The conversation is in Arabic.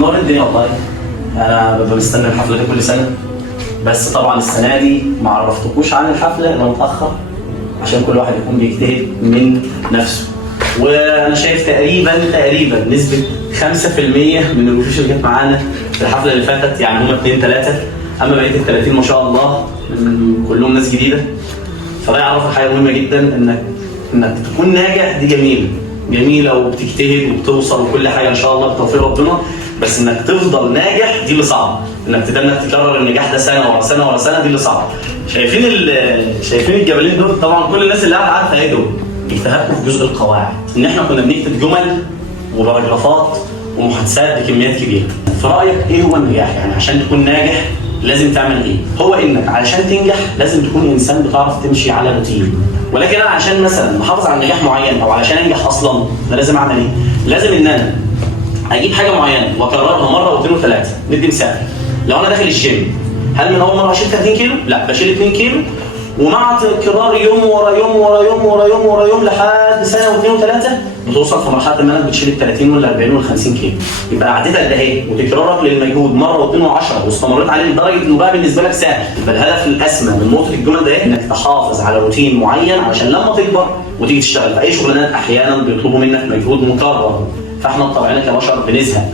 نور الدنيا والله. انا ببقى مستني الحفله دي كل سنه، بس طبعا السنه دي ما عرفتكوش عن الحفله، انا متاخر عشان كل واحد يكون بيجتهد من نفسه. وانا شايف تقريبا نسبه 5% من الوشوش اللي جت معانا في الحفله اللي فاتت، يعني هم 2 3، اما بقيه ال 30 ما شاء الله كلهم ناس جديده. فده يعرفك حاجه مهمه جدا، انك تكون ناجح دي جميله وبتجتهد وبتوصل وكل حاجه ان شاء الله بتوفيق ربنا، بس انك تفضل ناجح دي اللي صعب، انك تكرر النجاح ده سنه ورا سنه ورا سنه دي اللي صعب. شايفين الجبلين دول؟ طبعا كل الناس اللي قاعده عارفه ايه دول. اجتهدنا في جزء القواعد، ان احنا كنا بنكتب جمل وباراجرافات ومحادثات بكميات كبيره. في رايك ايه هو النجاح؟ يعني عشان تكون ناجح لازم تعمل ايه؟ هو انك علشان تنجح لازم تكون انسان بتعرف تمشي على روتين. ولكن انا عشان مثلا محافظ على نجاح معين او علشان انجح اصلا انا لازم اعمل ايه؟ لازم ان انا اجيب حاجه معينه واكررها مره واثنين وثلاثه. ندي مثال، لو انا داخل الجيم، هل من اول مره هشيل 30 كيلو؟ لا، بشيل 2 كيلو، ومع تكرار يوم ورا يوم ورا يوم ورا يوم ورا يوم لحد سنه واثنين وثلاثه بتوصل في مرحله ما انك بتشيل ال 30 ولا 40 ولا 50 كيلو. يبقى عديتك ده اهي وتكرارك للمجهود مره واثنين و10 واستمريت عليه لدرجه انه بقى بالنسبه لك سهل. يبقى الهدف الاسمى من نقطه الجمل ده انك تحافظ على روتين معين علشان لما تكبر وتيجي تشتغل في اي شغلانات احيانا بيطلبوا منك مجهود مكرر، فاحنا بطبعنا كبشر بنزهق